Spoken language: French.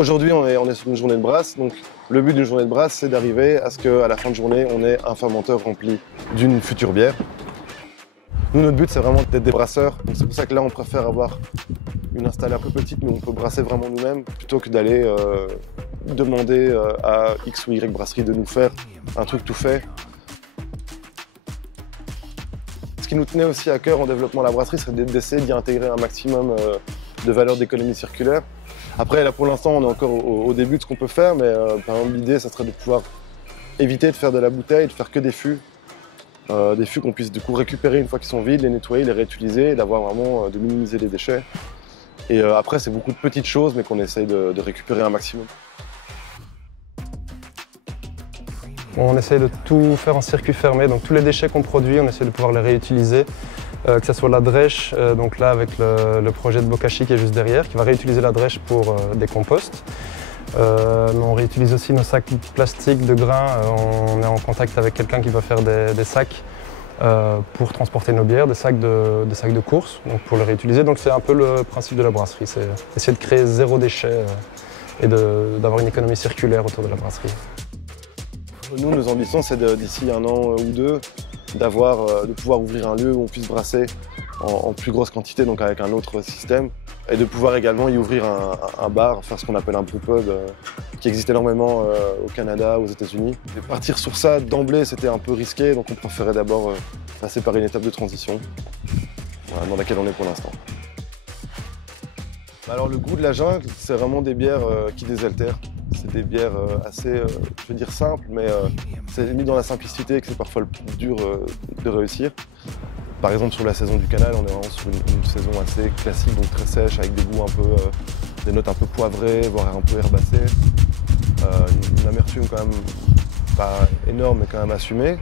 aujourd'hui, on est sur une journée de brasse. Donc, le but d'une journée de brasse, c'est d'arriver à ce qu'à la fin de journée, on ait un fermenteur rempli d'une future bière. Nous, notre but, c'est vraiment d'être des brasseurs. Donc, c'est pour ça que là, on préfère avoir une installée un peu petite, mais on peut brasser vraiment nous-mêmes, plutôt que d'aller demander à X ou Y brasserie de nous faire un truc tout fait. Ce qui nous tenait aussi à cœur en développant la brasserie, c'est d'essayer d'y intégrer un maximum de valeurs d'économie circulaire. Après, là, pour l'instant, on est encore au début de ce qu'on peut faire, mais par exemple, l'idée, ça serait de pouvoir éviter de faire de la bouteille, de faire que des fûts qu'on puisse du coup récupérer une fois qu'ils sont vides, les nettoyer, les réutiliser, et d'avoir vraiment de minimiser les déchets. Et après, c'est beaucoup de petites choses, mais qu'on essaye de récupérer un maximum. On essaye de tout faire en circuit fermé, donc tous les déchets qu'on produit, on essaie de pouvoir les réutiliser. Que ce soit la drèche, donc là avec le projet de Bokashi qui est juste derrière, qui va réutiliser la drèche pour des composts. Mais on réutilise aussi nos sacs plastiques de grains. On est en contact avec quelqu'un qui va faire des sacs pour transporter nos bières, des sacs de course, donc pour les réutiliser. Donc c'est un peu le principe de la brasserie, c'est essayer de créer zéro déchet et d'avoir une économie circulaire autour de la brasserie. Nous, nos ambitions, c'est d'ici 1 an ou 2, de pouvoir ouvrir un lieu où on puisse brasser en plus grosse quantité, donc avec un autre système, et de pouvoir également y ouvrir un bar, faire ce qu'on appelle un brewpub, qui existe énormément au Canada, aux États-Unis. Et partir sur ça d'emblée, c'était un peu risqué, donc on préférait d'abord passer par une étape de transition, dans laquelle on est pour l'instant. Alors le goût de la jungle, c'est vraiment des bières qui désaltèrent. C'est des bières assez, je veux dire simples, mais c'est mis dans la simplicité que c'est parfois le plus dur de réussir. Par exemple, sur la saison du Canal, on est vraiment sur une saison assez classique, donc très sèche, avec des goûts des notes un peu poivrées, voire un peu herbacées. Une amertume quand même pas énorme, mais quand même assumée.